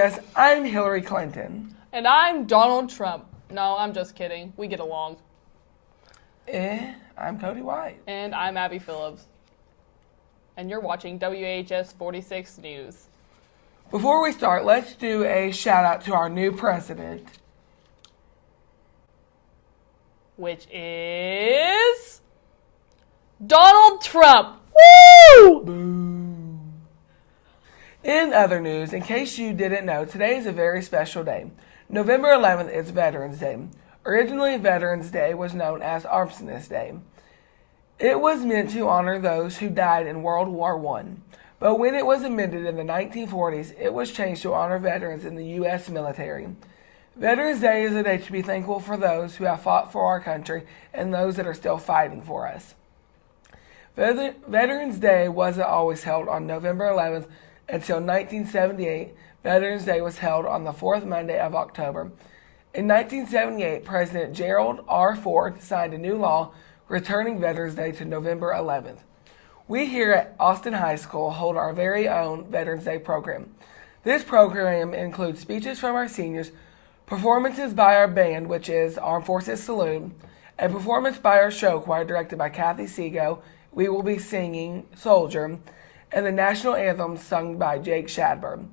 AHS. I'm Hillary Clinton. And I'm Donald Trump. No, I'm just kidding. We get along. I'm Cody White. And I'm Abby Phillips. And you're watching WHS 46 News. Before we start, let's do a shout out to our new president, which is Donald Trump. Woo! Boom. In other news, in case you didn't know, today is a very special day. November 11th is Veterans Day. Originally, Veterans Day was known as Armistice Day. It was meant to honor those who died in World War I. But when it was amended in the 1940s, it was changed to honor veterans in the U.S. military. Veterans Day is a day to be thankful for those who have fought for our country and those that are still fighting for us. Veterans Day wasn't always held on November 11th until 1978. Veterans Day was held on the fourth Monday of October. In 1978, President Gerald R. Ford signed a new law returning Veterans Day to November 11th. We here at Austin High School hold our very own Veterans Day program. This program includes speeches from our seniors, performances by our band, which is Armed Forces Salute, a performance by our show choir directed by Kathy Seago. We will be singing Soldier, and the national anthem sung by Jake Shadburn.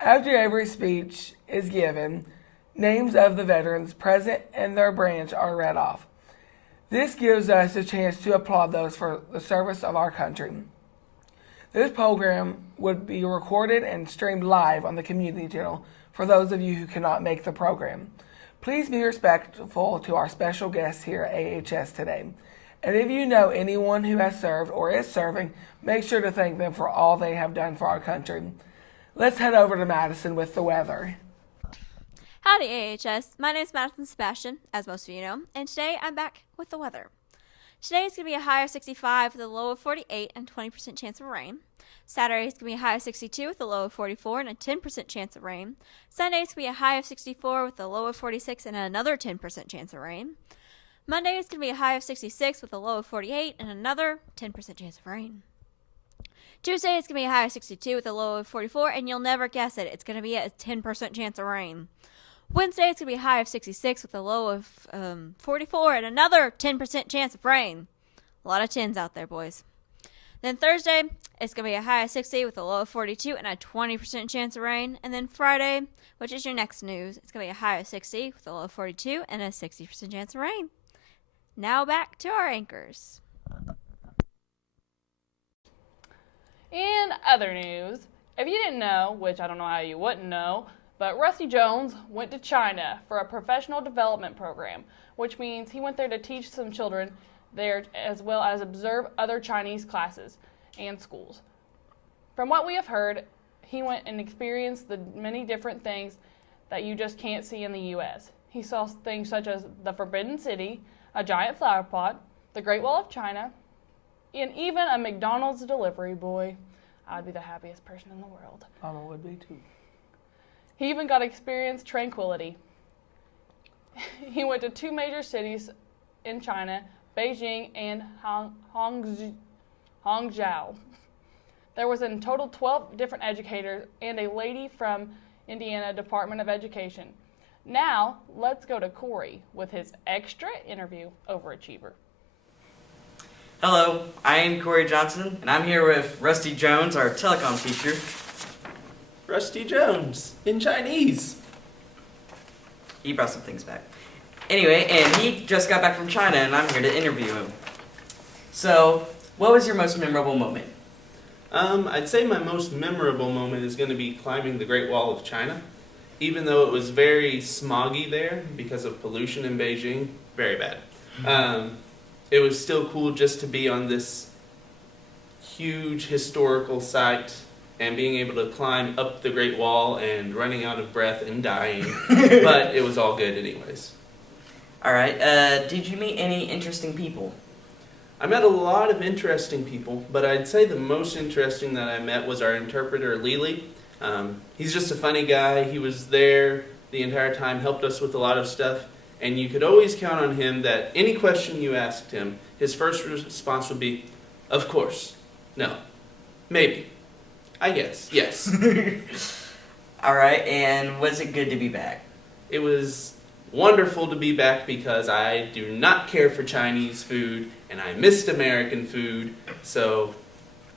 After every speech is given, names of the veterans present and their branch are read off. This gives us a chance to applaud those for the service of our country. This program would be recorded and streamed live on the community channel for those of you who cannot make the program. Please be respectful to our special guests here at AHS today. And if you know anyone who has served or is serving, make sure to thank them for all they have done for our country. Let's head over to Madison with the weather. Howdy AHS, my name is Madison Sebastian, as most of you know, and today I'm back with the weather. Today is going to be a high of 65 with a low of 48 and 20% chance of rain. Saturday is going to be a high of 62 with a low of 44 and a 10% chance of rain. Sunday is going to be a high of 64 with a low of 46 and another 10% chance of rain. Monday is going to be a high of 66 with a low of 48 and another 10% chance of rain. Tuesday is going to be a high of 62 with a low of 44, and you'll never guess it, it's going to be a 10% chance of rain. Wednesday, it's going to be a high of 66 with a low of 44 and another 10% chance of rain. A lot of 10s out there, boys. Then Thursday, it's going to be a high of 60 with a low of 42 and a 20% chance of rain. And then Friday, which is your next news, it's going to be a high of 60 with a low of 42 and a 60% chance of rain. Now back to our anchors. In other news, if you didn't know, which I don't know how you wouldn't know, but Rusty Jones went to China for a professional development program, which means he went there to teach some children there as well as observe other Chinese classes and schools. From what we have heard, he went and experienced the many different things that you just can't see in the U.S. He saw things such as the Forbidden City, a giant flower pot, the Great Wall of China, and even a McDonald's delivery boy. I'd be the happiest person in the world. Mama would be too. He even got to experience tranquility. He went to two major cities in China, Beijing and Hangzhou. There was in total 12 different educators and a lady from Indiana Department of Education. Now, let's go to Corey with his extra interview overachiever. Hello, I am Corey Johnson, and I'm here with Rusty Jones, our telecom teacher. Rusty Jones, in Chinese. He brought some things back. Anyway, and he just got back from China, and I'm here to interview him. So, what was your most memorable moment? I'd say my most memorable moment is going to be climbing the Great Wall of China. Even though it was very smoggy there because of pollution in Beijing, very bad. It was still cool just to be on this huge historical site and being able to climb up the Great Wall and running out of breath and dying. But it was all good anyways. All right, did you meet any interesting people? I met a lot of interesting people, but I'd say the most interesting that I met was our interpreter, Lily. He's just a funny guy. He was there the entire time, helped us with a lot of stuff, and you could always count on him that any question you asked him, his first response would be, of course, no, maybe, I guess, yes. All right, and was it good to be back? It was wonderful to be back because I do not care for Chinese food and I missed American food, so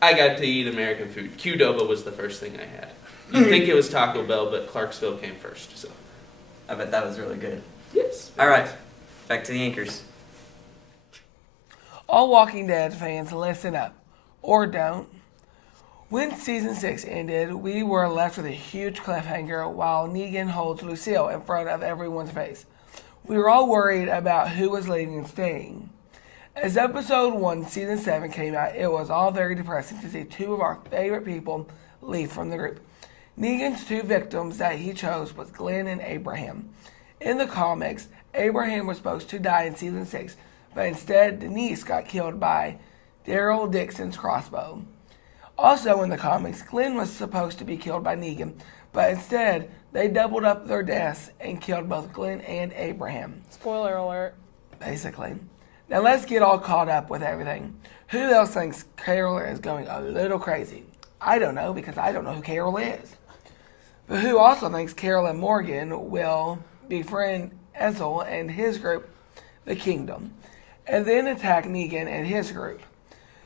I got to eat American food. Qdoba was the first thing I had. You'd think it was Taco Bell, but Clarksville came first, so. I bet that was really good. Yes. All right, back to the anchors. All Walking Dead fans, listen up. Or don't. When season 6 ended, we were left with a huge cliffhanger while Negan holds Lucille in front of everyone's face. We were all worried about who was leaving and staying. As episode 1, season 7 came out, it was all very depressing to see two of our favorite people leave from the group. Negan's two victims that he chose was Glenn and Abraham. In the comics, Abraham was supposed to die in season 6, but instead Denise got killed by Daryl Dixon's crossbow. Also in the comics, Glenn was supposed to be killed by Negan, but instead they doubled up their deaths and killed both Glenn and Abraham. Spoiler alert. Basically. Now let's get all caught up with everything. Who else thinks Carol is going a little crazy? I don't know because I don't know who Carol is. But who also thinks Carol and Morgan will befriend Ezel and his group, the Kingdom, and then attack Negan and his group?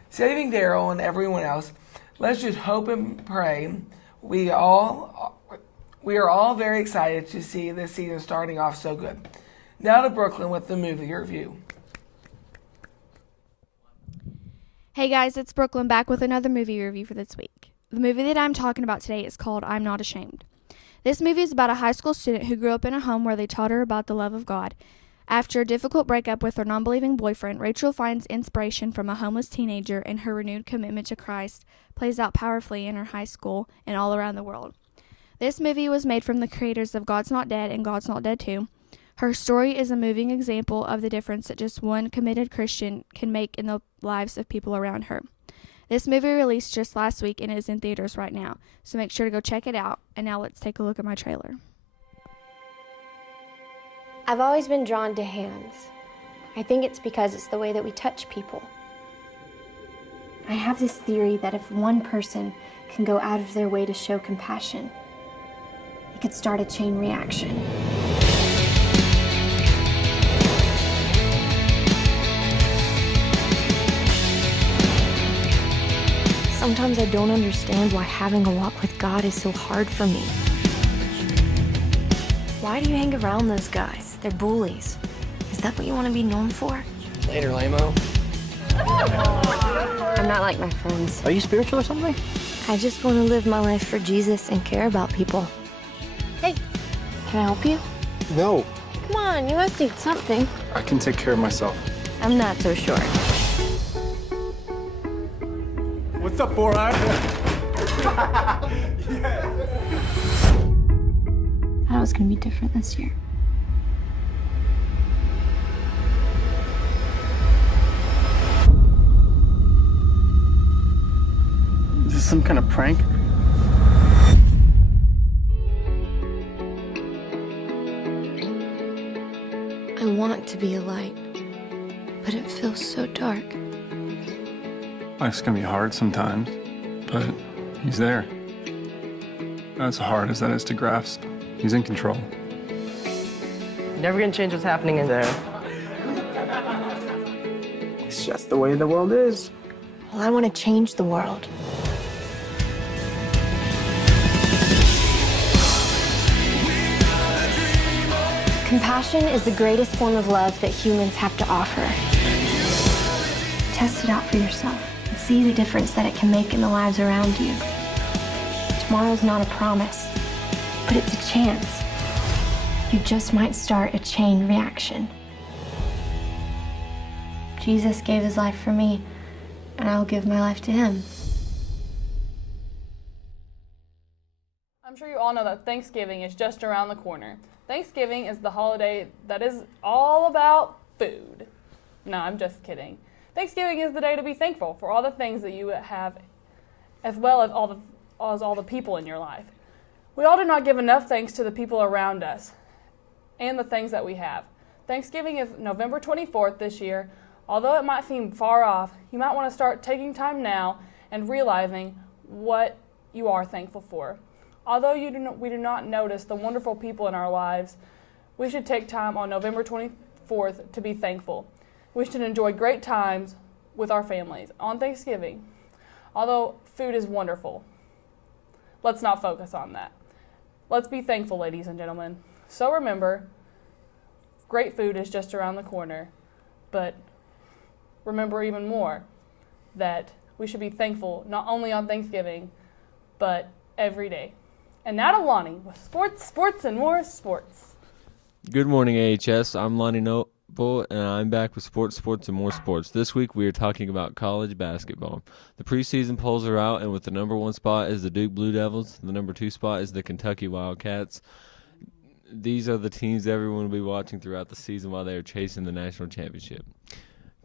Saving Daryl and everyone else, let's just hope and pray. We are all very excited to see this season starting off so good. Now to Brooklyn with the movie review. Hey guys, it's Brooklyn back with another movie review for this week. The movie that I'm talking about today is called I'm Not Ashamed. This movie is about a high school student who grew up in a home where they taught her about the love of God. After a difficult breakup with her non-believing boyfriend, Rachel finds inspiration from a homeless teenager, and her renewed commitment to Christ plays out powerfully in her high school and all around the world. This movie was made from the creators of God's Not Dead and God's Not Dead 2. Her story is a moving example of the difference that just one committed Christian can make in the lives of people around her. This movie released just last week and is in theaters right now, so make sure to go check it out. And now let's take a look at my trailer. I've always been drawn to hands. I think it's because it's the way that we touch people. I have this theory that if one person can go out of their way to show compassion, it could start a chain reaction. Sometimes I don't understand why having a walk with God is so hard for me. Why do you hang around those guys? They're bullies. Is that what you want to be known for? Later, lame-o. I'm not like my friends. Are you spiritual or something? I just want to live my life for Jesus and care about people. Hey, can I help you? No. Come on, you must need something. I can take care of myself. I'm not so sure. What's up, Borat? I thought it was going to be different this year. Is this some kind of prank? I want to be a light, but it feels so dark. Life's gonna be hard sometimes, but he's there. As hard as that is to grasp, he's in control. You're never gonna change what's happening in there. It's just the way the world is. Well, I want to change the world. Compassion is the greatest form of love that humans have to offer. Test it out for yourself and see the difference that it can make in the lives around you. Tomorrow's not a promise, but it's a chance. You just might start a chain reaction. Jesus gave his life for me, and I'll give my life to him. I'm sure you all know that Thanksgiving is just around the corner. Thanksgiving is the holiday that is all about food. No, I'm just kidding. Thanksgiving is the day to be thankful for all the things that you have, as well as all the people in your life. We all do not give enough thanks to the people around us and the things that we have. Thanksgiving is November 24th this year. Although it might seem far off, you might want to start taking time now and realizing what you are thankful for. Although we do not notice the wonderful people in our lives, we should take time on November 24th to be thankful. We should enjoy great times with our families on Thanksgiving. Although food is wonderful, let's not focus on that. Let's be thankful, ladies and gentlemen. So remember, great food is just around the corner, but remember even more that we should be thankful not only on Thanksgiving, but every day. And now to Lonnie with sports, and more sports. Good morning, AHS. I'm Lonnie Noble, and I'm back with sports, and more sports. This week we are talking about college basketball. The preseason polls are out, and with the number 1 spot is the Duke Blue Devils. The number 2 spot is the Kentucky Wildcats. These are the teams everyone will be watching throughout the season while they are chasing the national championship.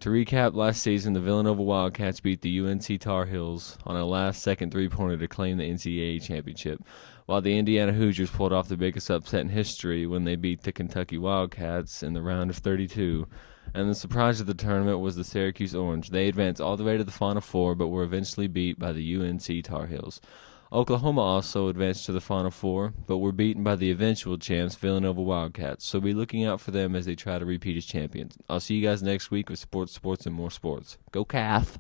To recap, last season, the Villanova Wildcats beat the UNC Tar Heels on a last-second three-pointer to claim the NCAA championship, while the Indiana Hoosiers pulled off the biggest upset in history when they beat the Kentucky Wildcats in the round of 32. And the surprise of the tournament was the Syracuse Orange. They advanced all the way to the Final Four, but were eventually beat by the UNC Tar Heels. Oklahoma also advanced to the Final Four, but were beaten by the eventual champs, Villanova Wildcats, so be looking out for them as they try to repeat as champions. I'll see you guys next week with sports, and more sports. Go Calf!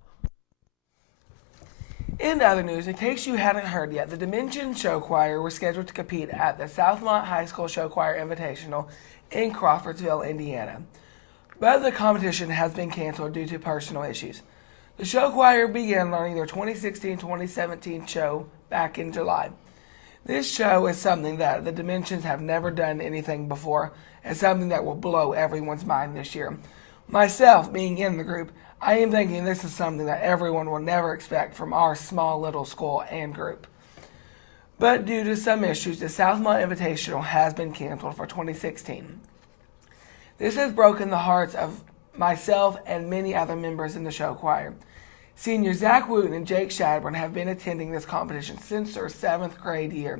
In other news, in case you hadn't heard yet, the Dimension Show Choir was scheduled to compete at the Southmont High School Show Choir Invitational in Crawfordsville, Indiana. But the competition has been canceled due to personal issues. The show choir began learning their 2016-2017 show back in July. This show is something that the Dimensions have never done anything before, and something that will blow everyone's mind this year. Myself, being in the group, I am thinking this is something that everyone will never expect from our small little school and group. But due to some issues, the Southmont Invitational has been canceled for 2016. This has broken the hearts of myself and many other members in the show choir. Senior Zach Wooten and Jake Shadburn have been attending this competition since their 7th grade year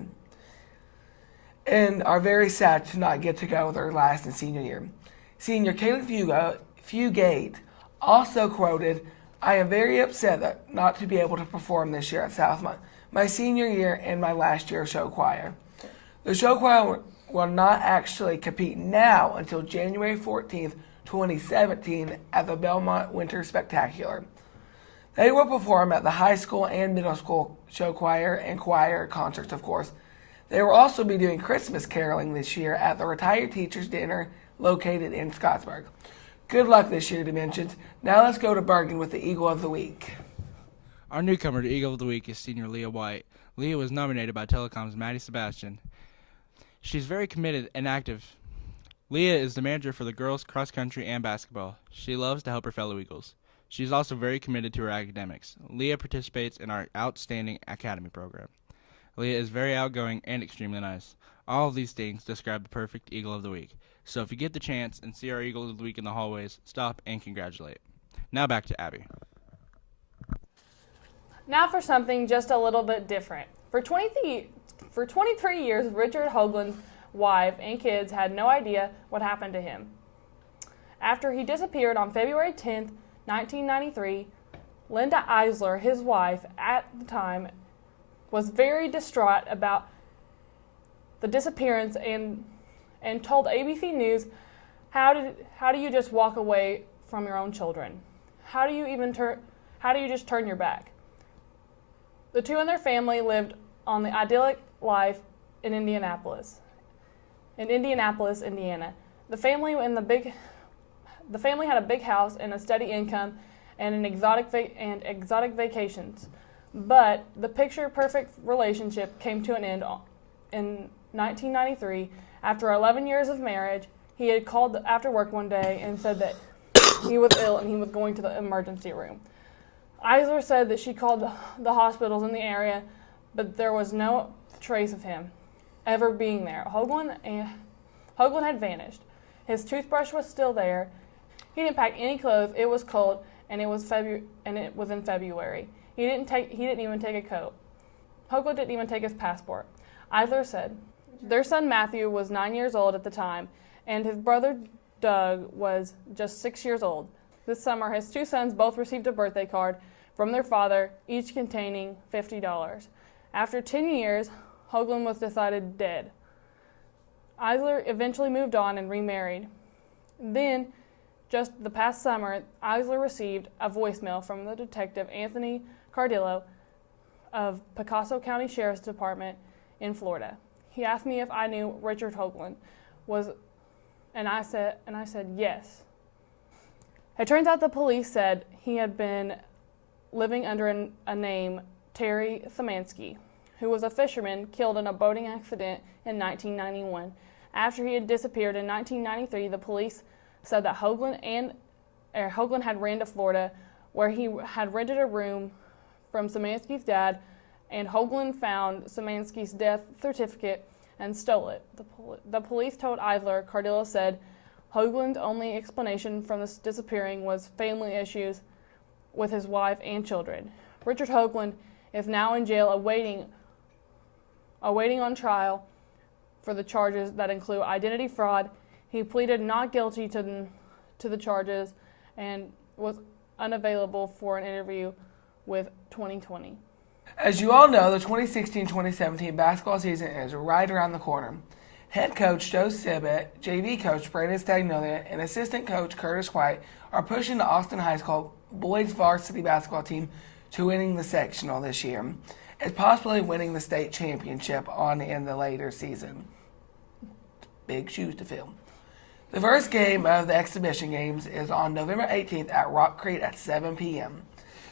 and are very sad to not get to go their last and senior year. Senior Caleb Fugate also quoted, "I am very upset that not to be able to perform this year at Southmont, my senior year and my last year of show choir. The show choir will not actually compete now until January 14th, 2017 at the Belmont Winter Spectacular. They will perform at the high school and middle school show choir and choir concerts, of course. They will also be doing Christmas caroling this year at the Retired Teachers Dinner located in Scottsburg. Good luck this year, Dimensions. Now let's go to Bergen with the Eagle of the Week." Our newcomer to Eagle of the Week is senior Leah White. Leah was nominated by Telecom's Maddie Sebastian. She's very committed and active. Leah is the manager for the girls' cross country and basketball. She loves to help her fellow Eagles. She's also very committed to her academics. Leah participates in our outstanding academy program. Leah is very outgoing and extremely nice. All of these things describe the perfect Eagle of the Week. So if you get the chance and see our Eagle of the Week in the hallways, stop and congratulate. Now back to Abby. Now for something just a little bit different. For 23 years, Richard Hoagland's wife and kids had no idea what happened to him. After he disappeared on February 10th, 1993, Linda Eisler, his wife at the time, was very distraught about the disappearance and told ABC News, how do you just walk away from your own children? How do you just turn your back? The two and their family lived on the idyllic life in Indianapolis, Indiana. The family had a big house and a steady income and exotic vacations. But the picture-perfect relationship came to an end in 1993. After 11 years of marriage, he had called after work one day and said that he was ill and he was going to the emergency room. Eisler said that she called the hospitals in the area, but there was no trace of him ever being there. Hoagland had vanished. His toothbrush was still there. He didn't pack any clothes. It was cold, and it was in February. He didn't even take a coat. Hoagland didn't even take his passport. Eisler said their son Matthew was 9 years old at the time, and his brother Doug was just 6 years old. This summer, his two sons both received a birthday card from their father, each containing $50. After 10 years, Hoagland was decided dead. Eisler eventually moved on and remarried. Then, just the past summer, Eisler received a voicemail from the detective Anthony Cardillo of Picasso County Sheriff's Department in Florida. He asked me if I knew Richard Hoagland was, and I said yes. It turns out the police said he had been living under a name, Terry Szymanski, who was a fisherman killed in a boating accident in 1991. After he had disappeared in 1993, the police said that Hoagland had ran to Florida, where he had rented a room from Szymanski's dad, and Hoagland found Szymanski's death certificate and stole it. The police told Eisler, Cardillo said, Hoagland's only explanation from this disappearing was family issues with his wife and children. Richard Hoagland is now in jail awaiting on trial for the charges that include identity fraud. He pleaded not guilty to the charges and was unavailable for an interview with 2020. As you all know, the 2016-2017 basketball season is right around the corner. Head coach Joe Sibbett, JV coach Brandon Stagnolia, and assistant coach Curtis White are pushing the Austin High School boys varsity basketball team to winning the sectional this year, and possibly winning the state championship in the later season. Big shoes to fill. The first game of the exhibition games is on November 18th at Rock Creek at 7 p.m.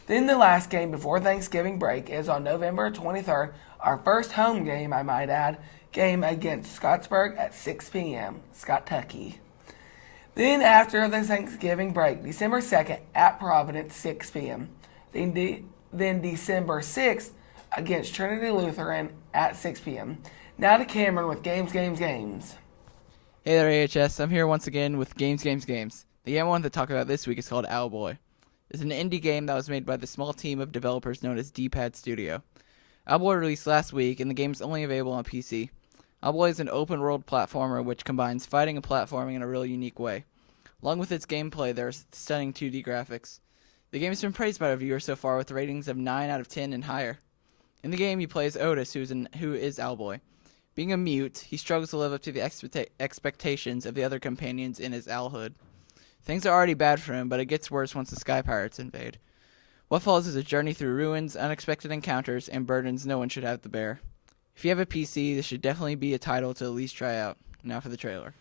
Then the last game before Thanksgiving break is on November 23rd, our first home game, I might add, game against Scottsburg at 6 p.m., Scott-Tucky. Then after the Thanksgiving break, December 2nd at Providence, 6 p.m. Then December 6th against Trinity Lutheran at 6 p.m. Now to Cameron with Games. Hey there, AHS. I'm here once again with Games. The game I wanted to talk about this week is called Owlboy. It's an indie game that was made by the small team of developers known as D-Pad Studio. Owlboy released last week, and the game is only available on PC. Owlboy is an open-world platformer which combines fighting and platforming in a really unique way. Along with its gameplay, there are stunning 2D graphics. The game has been praised by reviewers so far with ratings of 9 out of 10 and higher. In the game, you play as Otis, who is Owlboy. Being a mute, he struggles to live up to the expectations of the other companions in his owlhood. Things are already bad for him, but it gets worse once the Sky Pirates invade. What follows is a journey through ruins, unexpected encounters, and burdens no one should have to bear. If you have a PC, this should definitely be a title to at least try out. Now for the trailer.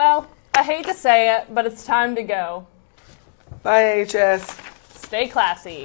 Well, I hate to say it, but it's time to go. Bye, AHS. Stay classy.